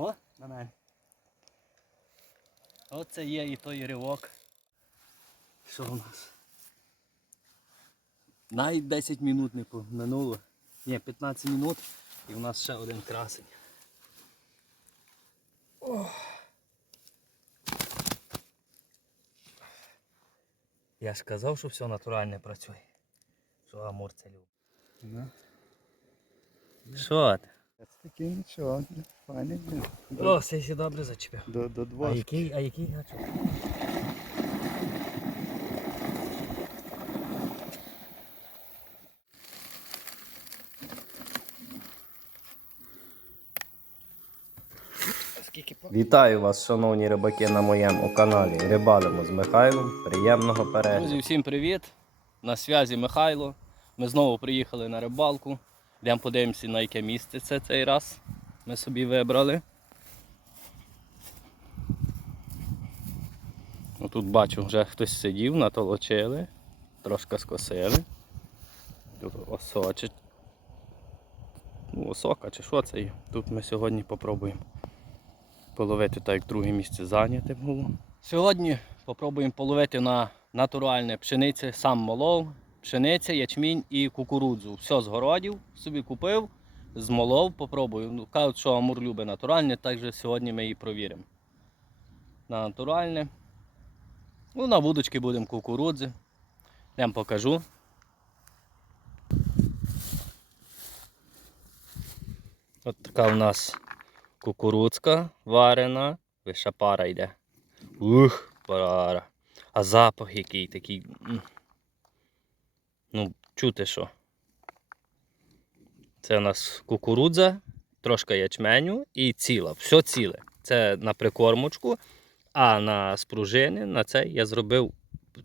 О, на мене. Оце є і той ривок. Що у нас? Навіть 10 минут не минуло. Ні, 15 минут і у нас ще один красень. Ох. Я ж казав, що все натуральне працює. Що амур це любить. Ну, Що ти? Це таки нічого, файний. О, все ще добре зачепив. до, до А який, а який гачок? Вітаю вас, шановні рибаки, на моєму каналі. Рибалимо з Михайлом. Приємного перегляду. Друзі, всім привіт! На зв'язі Михайло. Ми знову приїхали на рибалку. Йдемо подивимося, на яке місце це цей раз. Ми собі вибрали. Ну, Тут бачу, вже хтось сидів, натолочили, трошки скосили. Тут осочить. Ну, осока чи що це є? Тут ми сьогодні попробуємо половити так, як друге місце зайняте було. Сьогодні попробуємо половити на натуральне пшениці, сам молов, пшениця, ячмінь і кукурудзу. Все з городів собі купив, змолов, попробую. Ну, кажуть, що Амур любить натуральне, так же сьогодні ми її провіримо. На натуральне. Ну, на вудочки будемо кукурудзи. Я вам покажу. От така у нас кукурудзка варена, виша пара йде. Ух, пара. А запах який такий. Ну, чути що. Це у нас кукурудза, трошки ячменю і ціла. Все ціле. Це на прикормочку, а на спружини на це я зробив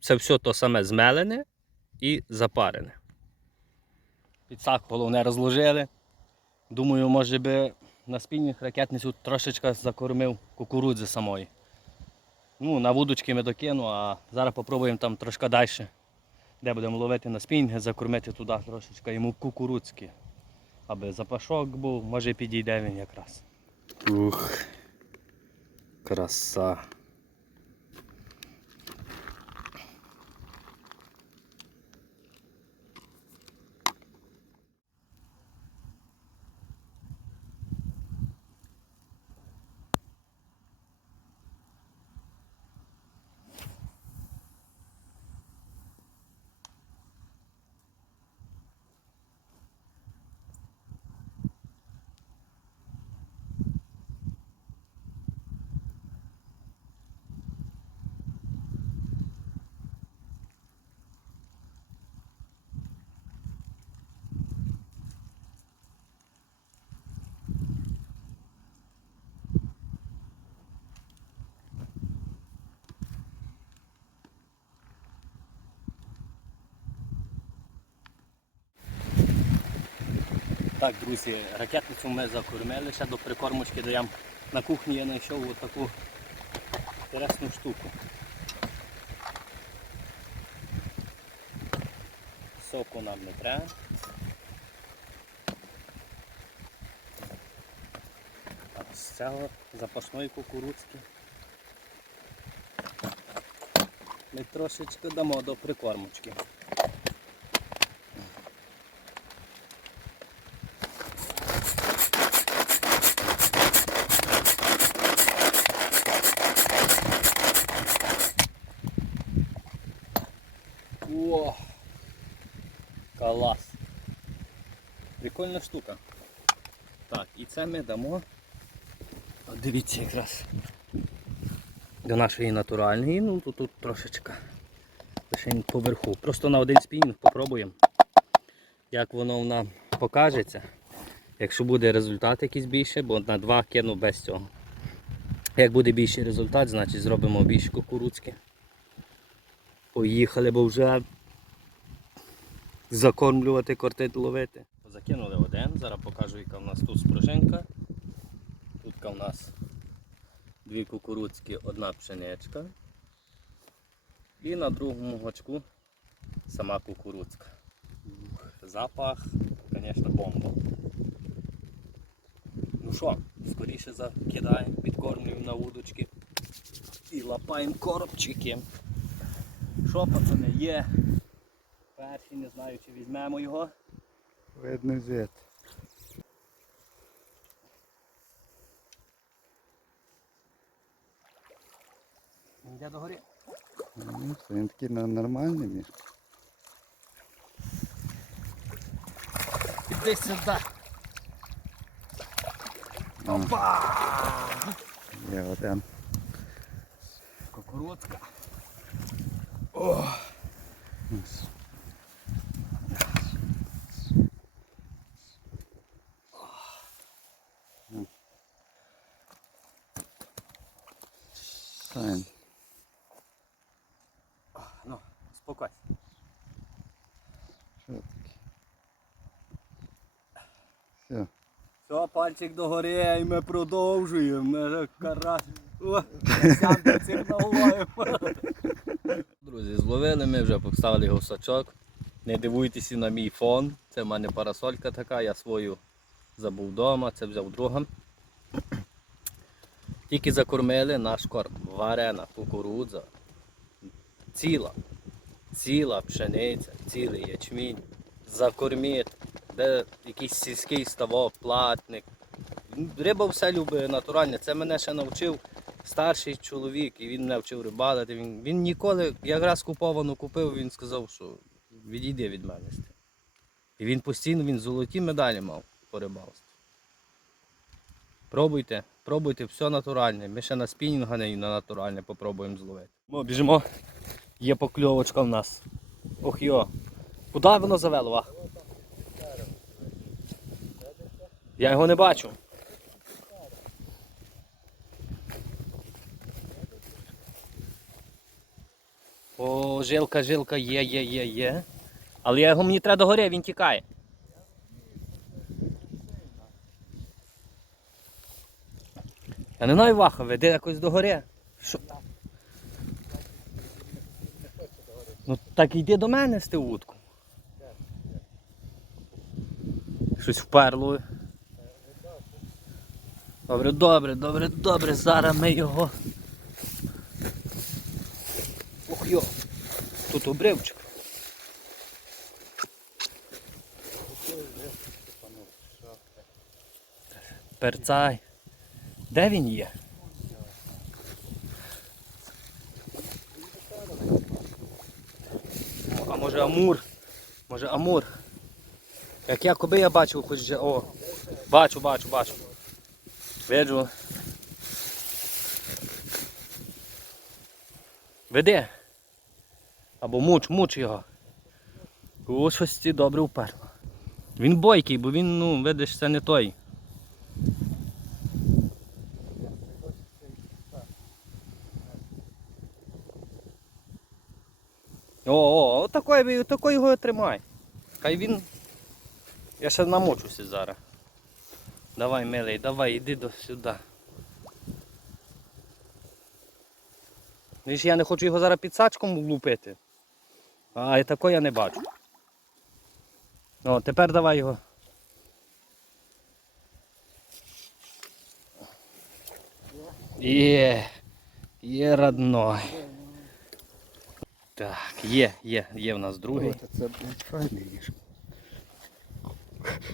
це все то саме змелене і запарене. Підсак головне розложили. Думаю, може би на спільних ракетницю трошечки закормив кукурудзи самої. Ну, на вудочки ми докину, а зараз попробуємо там трошки далі, де будемо ловити на спінги, закормити туди трошечки йому кукурудзки. Аби запашок був, може підійде він якраз. Ух, краса. Так, друзі, ракетницю ми закормили, ще до прикормочки даємо. На кухні я знайшов таку інтересну штуку. Соку нам не треба. З цього запашної кукурудзки. Ми трошечки дамо до прикормочки. О! Клас! Прикольна штука. Так, і це ми дамо. От дивіться якраз. До нашої натуральної, ну тут, тут трошечки. Лише поверху. Просто на один спінінг попробуємо. Як воно нам покажеться. Якщо буде результат якийсь більше, бо на два кину без цього. Як буде більший результат, значить зробимо більш кукурудзьке. Поїхали, бо вже закормлювати, кортити, ловити. Закинули один, зараз покажу, яка в нас тут спружинка. Тут в нас дві кукурудзки, одна пшеничка. І на другому гачку сама кукурудзка. Запах, звісно, бомба. Ну що, скоріше закидаємо, підкормлюємо на вудочки і лапаємо коробчики. Що, пацани, є? Перший, не знаю, чи візьмемо його. Видно. Він йде догорі. Ну, це Він такий нормальний між. Іди сюди. М, Опа! Є один. Кукурудзка. Ось. Файн. Ну, спокойся. Що таке? Все. Все, пальчик догори, і ми продовжуємо. Ми же карась. О, сам цим. Друзі, зловили ми вже поставили гусачок. Не дивуйтеся на мій фон. Це в мене парасолька така, я свою забув вдома, це взяв друга. Тільки закормили наш корм. Варена, кукурудза. Ціла. Ціла пшениця, цілий ячмінь. Закормити, де якийсь сільський ставок, платник. Риба все любить натуральне. Це мене ще навчив старший чоловік, і він мене вчив рибалити. Він, він ніколи, якраз куповану купив, він сказав, що відійди від мене. І він постійно він золоті медалі мав по рибалству. Пробуйте, пробуйте, все натуральне. Ми ще на спінінга не на натуральне попробуємо зловити. Ми біжимо. Є покльовочка в нас. Ох йо. Куди воно завело? ва? Я його не бачу. О, жилка, жилка, є, є, є, є. Але я його мені треба догори, він тікає. Я не знаю ваха, веди якось догори. Що? Ну так йди до мене з вудку. Щось вперло. Добре, добре, добре, добре, зараз ми його. Ох йо, тут обривчик. Перцай. Де він є? А може Амур? Може Амур? Як я коби я бачив хоч вже. О! Бачу, бачу, бачу. Виджу. Веди. Або муч, муч його. О, щось добре вперло. Він бойкий, бо він, ну, видиш, це не той. О, о, отакої, отакої його тримай. Хай він. Я ще намочуся зараз. Давай, милий, давай, іди до сюди. Видиш, я не хочу його зараз підсачком влупити. А і такого я не бачу. О, тепер давай його. Є, є родной. Так, є, є, є в нас другий. О, Це блядь, файний ніж.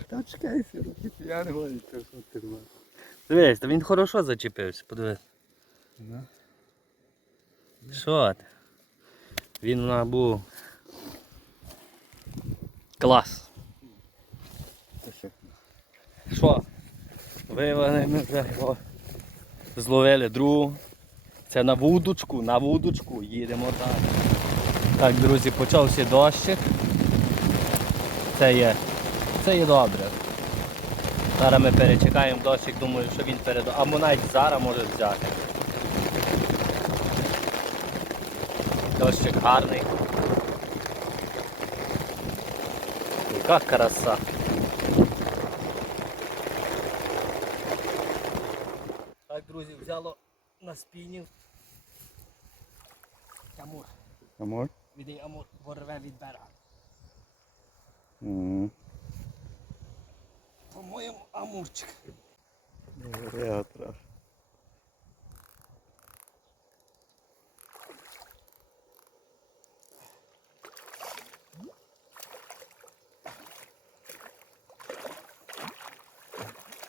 Та чекай, руки я не говорю, що ти маєш. Дивись, то він хорошо зачепився, подивись. Що ти? Він набув. Клас. це що? Що? Вивели ми вже його. Зловили другу. Це на вудочку, на вудочку. Їдемо далі. Так, друзі, почався дощик. Це є. Це є добре. Зараз ми перечекаємо дощик, думаю, що він перед... Або навіть зараз може взяти. Дощик гарний. Яка краса. Так, друзі, взяло на спінів. Амур. Амор? Амур, ворве від берега. Угу. По-моєму, амурчик. Рега трохи.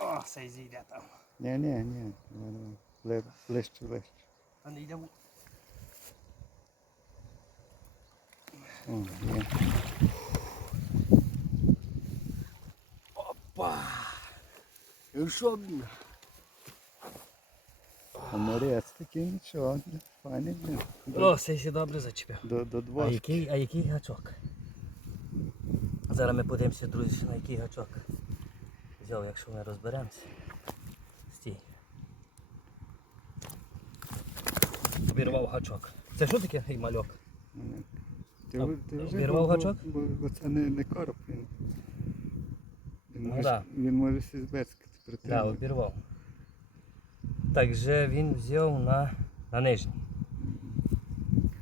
О, все зійде там. Ні, ні, ні. Ближче, ближче. А не йдемо. О, є. Опа! І що? блін? А морець такий нічого, файний, блін. О, все ще добре зачепив. до, до А який, а який гачок? Зараз ми подивимося, друзі, на який гачок. Взяв, якщо ми розберемося. Стій. Обірвав гачок. Це що таке гей, мальок? Ти, А, ти вже обірвав гачок? Бо, бо це не, не короб він. Він, Ну може, да. він може сізбецькати Так, притримати. обірвав. Так же він взяв на, на нижній.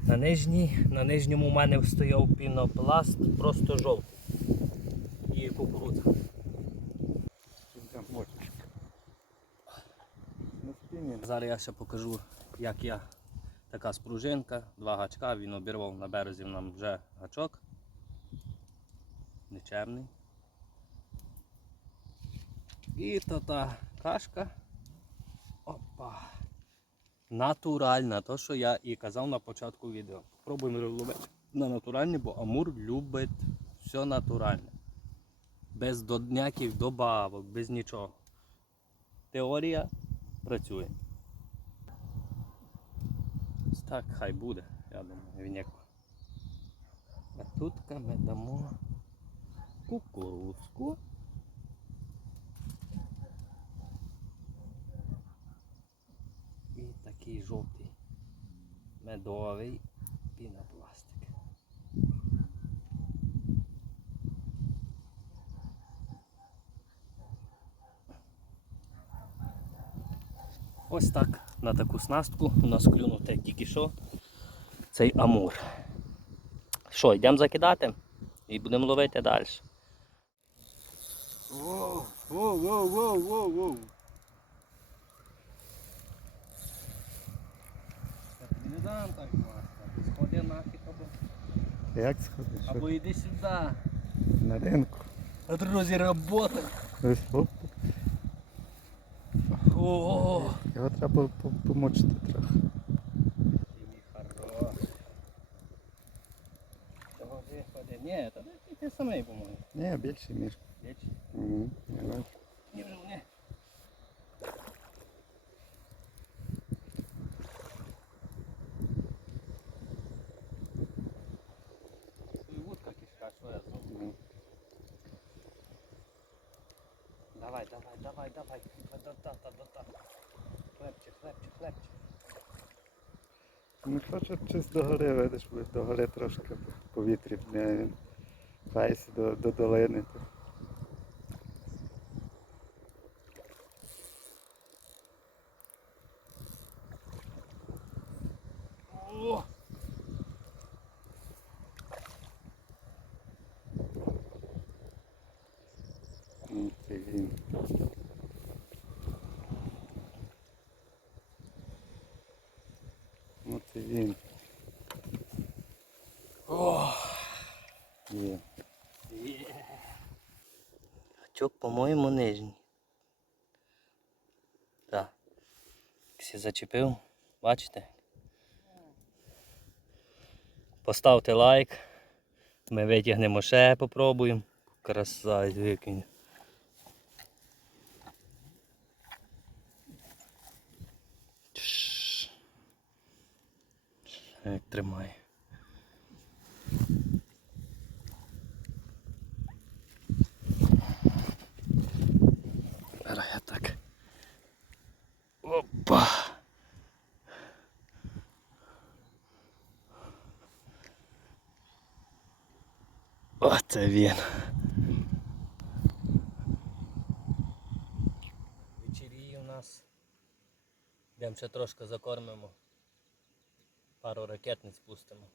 На нижній, на нижньому у мене стояв пінопласт, просто жовтий. І кукурудза. Зараз я ще покажу, як я така спружинка, два гачка, він обірвав на березі нам вже гачок. Нечемний. І то та кашка. Опа. Натуральна, то що я і казав на початку відео. Пробуємо ловити на натуральні, бо Амур любить все натуральне. Без додняків, добавок, без нічого. Теорія працює. Так, хай буде, я думаю, він як. А тут ми дамо кукурудзку. І такий жовтий медовий пінопластик. Ось так на таку снастку у нас клюнув тільки що цей амур. Що, йдемо закидати і будемо ловити далі. Воу, воу, воу, воу, воу, воу. Не дам так класно. Сходи нафіг або, Як сходиш? або йди сюди. На ринку. Друзі, робота. Ось, оп. О, Його треба по- помочити трохи. Ні, та ти, самий по-моєму. Ні, більший ніж. Більший? Угу. Я бачу. Ні, вже ні. Свій вудка кишка, що я зроблю? Ну. Давай, давай, давай, давай. До тата, до тата. Хлебче, хлебче, хлебче. Ну хочу щось до гори, видиш, до гори трошки повітря не до, до долини. то. О! Ну, це він. Ну це він. О! Є. Гачок, по-моєму, нижній. Так. Всі зачепив, бачите? Поставте лайк. Ми витягнемо ще, попробуємо. Красавець викинь. Тш. Як тримає. Зараз я так. Опа. Оце він. Вечері у нас. Йдемо ще трошки закормимо. Пару ракетниць пустимо.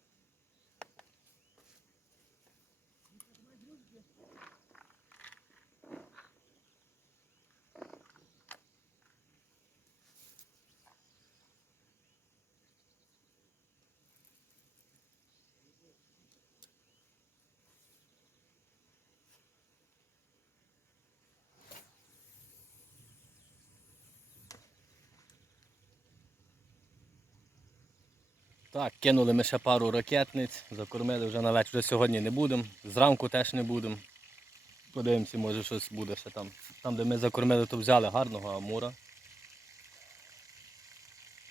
Так, кинули ми ще пару ракетниць, закормили вже на вечір. Сьогодні не будемо. Зранку теж не будемо. Подивимося, може щось буде ще там. Там, де ми закормили, то взяли гарного амура.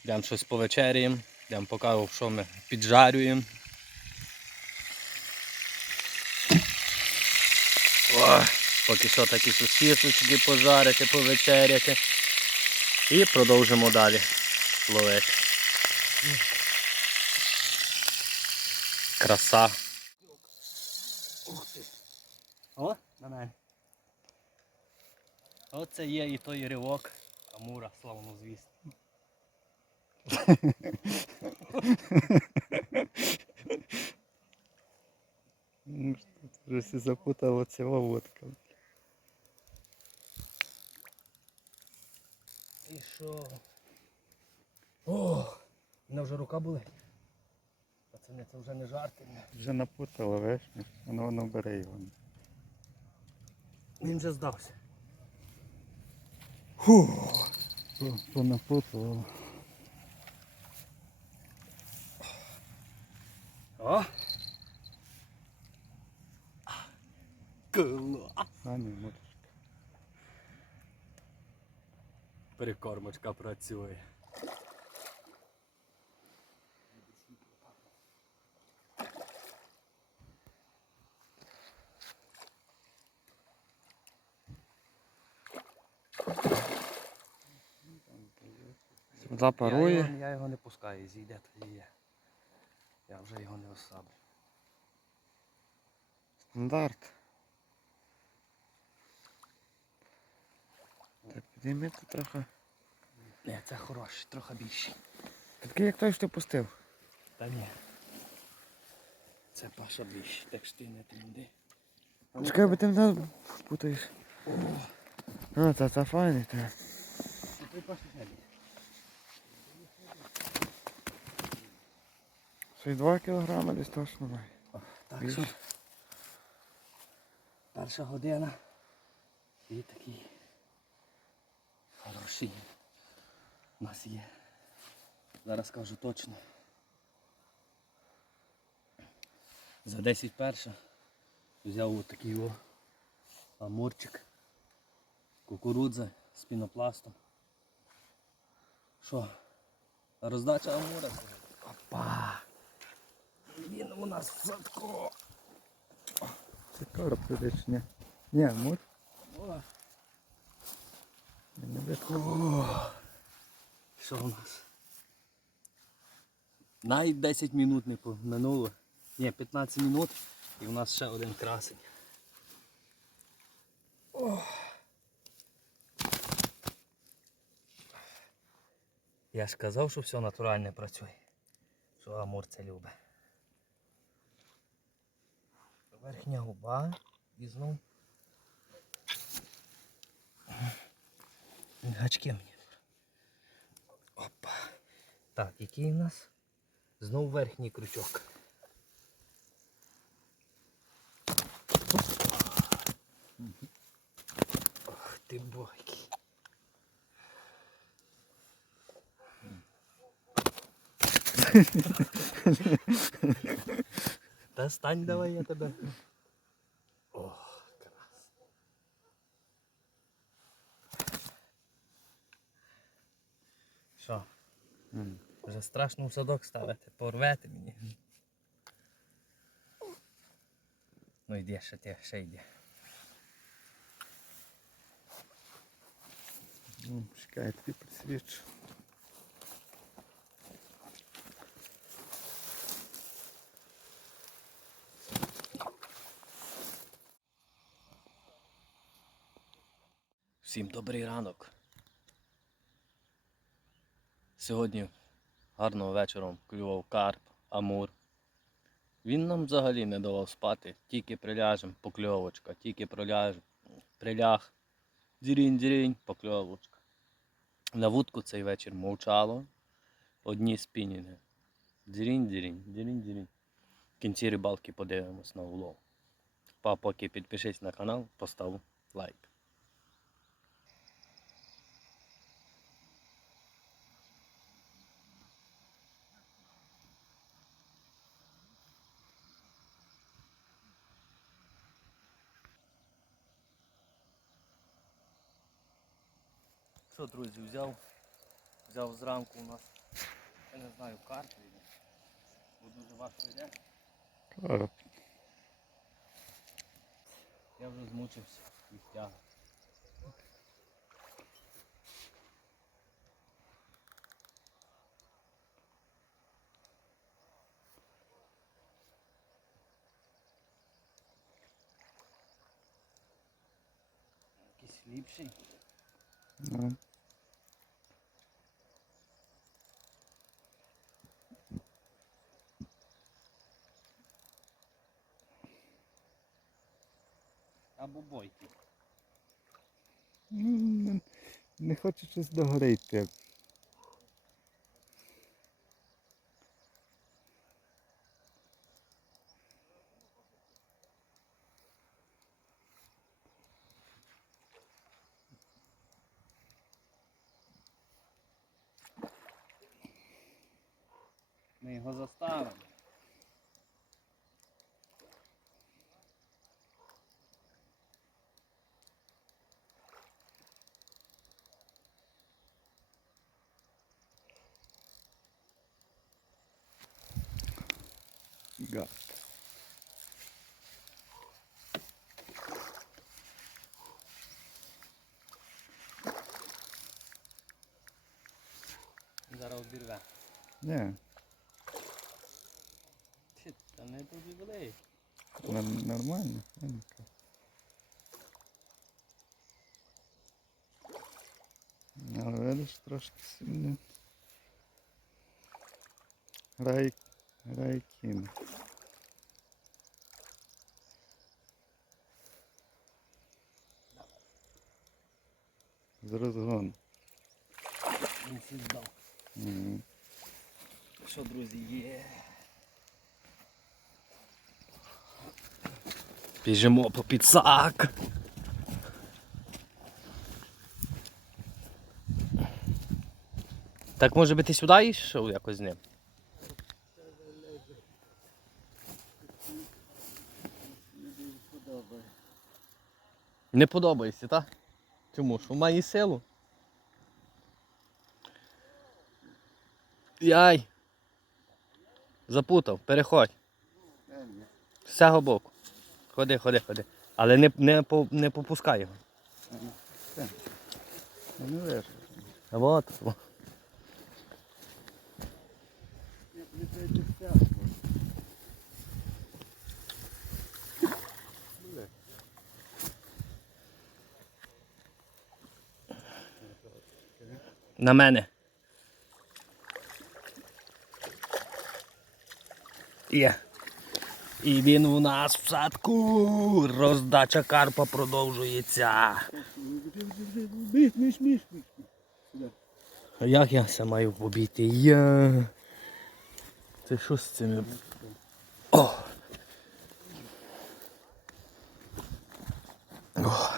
Йдемо щось повечеряємо, йдемо покажу, що ми піджарюємо. О, поки що такі сусісочки пожарити, повечеряти. І продовжимо далі ловити. Краса. Ух ти. О, на мене. Оце є і той ривок Амура, славно звісно. Ну, що тут вже всі запутало ціла водка. І що? О, мене вже рука болить. Пацани, це вже не жарти. Вже напутало, веш? Воно воно бере його. Він вже здався. То, то напутало. О! Клас! А не можеш. Прикормочка працює. Вода Я його, я його не пускаю, зійде, то є. Я вже його не осаблю. Стандарт. Так, підіймити трохи. Ні, це хороший, трохи більший. Такий як той, що ти пустив. Та ні. Це паша більший, так що ти не тренди. Чекай, бо ти мене путаєш. А, це, це файний, це. Той паша не більший. 2 кілограми десь точно має. Так Більше. що перша година і такий хороший у нас є. Зараз скажу точно. За 10 перша взяв отакий о амурчик, кукурудза з пінопластом. Що? Роздача амура. Опа! Він у нас в садку. Це чи ні? Ні, мур. Що у нас? Навіть 10 минут не минуло. Ні, 15 минут і у нас ще один красень. Я ж казав, що все натуральне працює. Що Амур це любить. Верхня губа і знов. Гачки мені. Опа. Так, який у нас? Знов верхній крючок. Ох ти бойкий. Та стань давай я тебе. Ох, клас. Що? М. Вже страшно в садок ставити, порвете мені. Ну йди, ще ти, ще йди. Ну, чекай, я тобі підсвічу. Всім добрий ранок. Сьогодні гарного вечором клював карп, амур. Він нам взагалі не давав спати, тільки приляжем, покльовочка, тільки проляжем, приляг, дзірінь, дзірінь, покльовочка. На вудку цей вечір мовчало, одні спінінги. Дзірінь, дзірінь, дзірінь, дзірінь. В кінці рибалки подивимось на улов. Па, поки підпишись на канал, постав лайк. Друзі, взяв, взяв зранку у нас, я не знаю, карту йде. Бо дуже важко йде. Я вже змучився і втяг. Якийсь ліпший. ну. Або бойки. Ну, не, не хочу щось догори йти. Ми його заставимо. Гад. Зараз обірве. Ні, Чи, та не дуже великий. нормально. файненько. Але видиш, трошки сильно. Грає, грає кіно. З розгону. Мгм. Що, друзі, є? Біжимо по підсак. Так може би ти сюди йшов якось з ним? Не подобається, так? Чому? Що має силу? Яй. Запутав, переходь. З цього боку. Ходи, ходи, ходи. Але не, не, не попускай його. Я не вижу. А от. о. На мене. Є. І він у нас в садку. Роздача карпа продовжується. Міш, міш, міш, міш. А як я це маю побіти? Я. Це що з цими? О! О!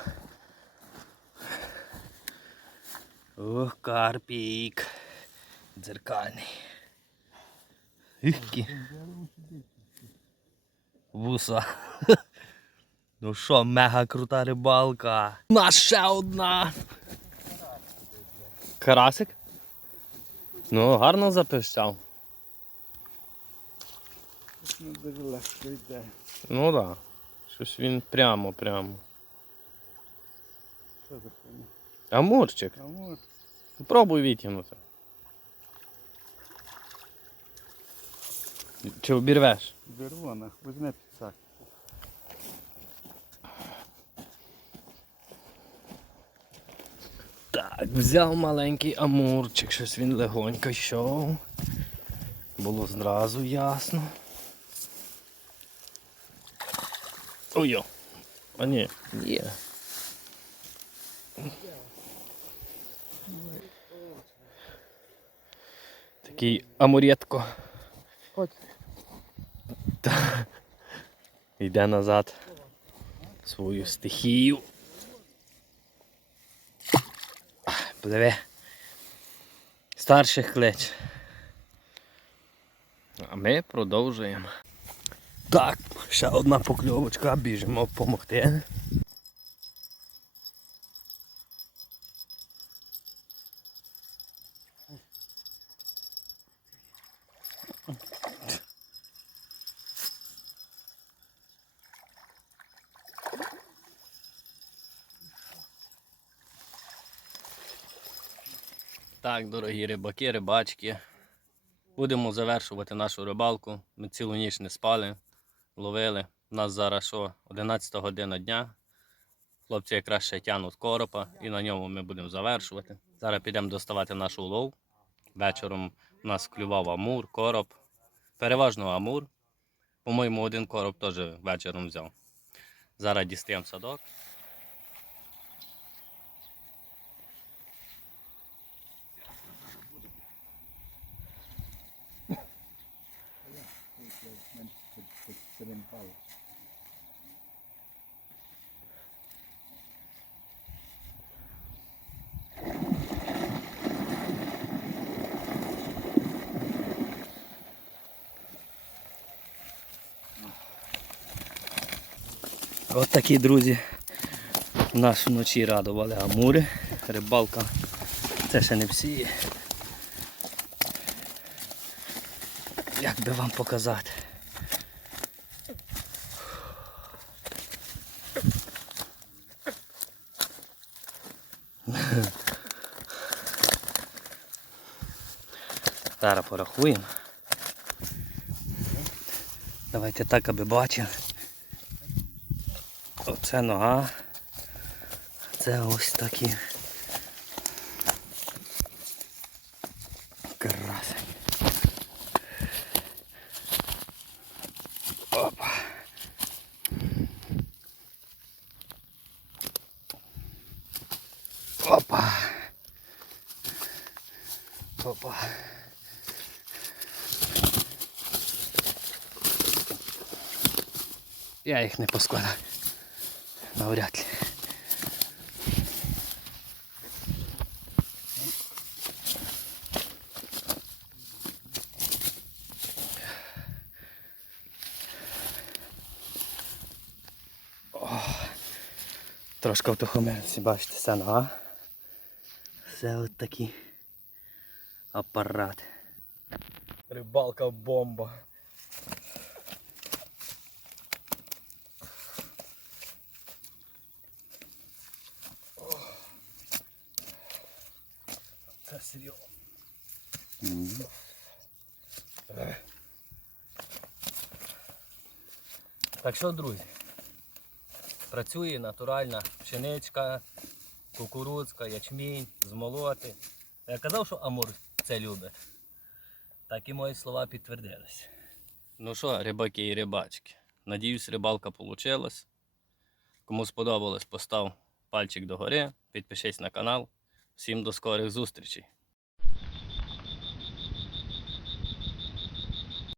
Ох, карпік. Дзеркальний. Іхкі. Вуса. Ну що, мега крута рибалка. У нас ще одна. Карасик? Ну, гарно запищав. Ну, так. Да. Щось він прямо, прямо. Що за коні? Амурчик. Амур. Пробуй витягнути. Чи обірвеш? Бервона, візьми підсак. Так, взяв маленький амурчик, щось він легонько йшов. Було зразу ясно. Ой-йо. А ні, є. Такий амурєтко. Ходь. Та. Йде назад свою стихію. Пливе. Старших клич. А ми продовжуємо. Так, ще одна покльовочка, біжимо допомогти. Так, дорогі рибаки, рибачки. Будемо завершувати нашу рибалку. Ми цілу ніч не спали, ловили. У нас зараз що, 11 година дня. Хлопці якраз ще тягнуть коропа і на ньому ми будемо завершувати. Зараз підемо доставати наш улов. Вечором у нас клював амур, короб. Переважно амур. По-моєму, один короб теж вечором взяв. Зараз дістаємо садок. От такі друзі. Нас вночі радували амури. Рибалка. Це ще не всі. Як би вам показати? Зараз порахуємо. Давайте так, аби бачили. Оце нога. Це ось такі. Красень. Опа. Опа. Опа. Я їх не поскладаю. Навряд ли. Трошки втохомився, бачите, це нога. Це от такий апарат. Рибалка бомба. Серйозно. Так що, друзі, працює натуральна пшеничка, кукурудзка, ячмінь, змолоти. Я казав, що Амур це любить. Так і мої слова підтвердились. Ну що, рибаки і рибачки, надіюсь, рибалка вийшла. Кому сподобалось, постав пальчик догори, підпишись на канал. Всім до скорих зустрічей.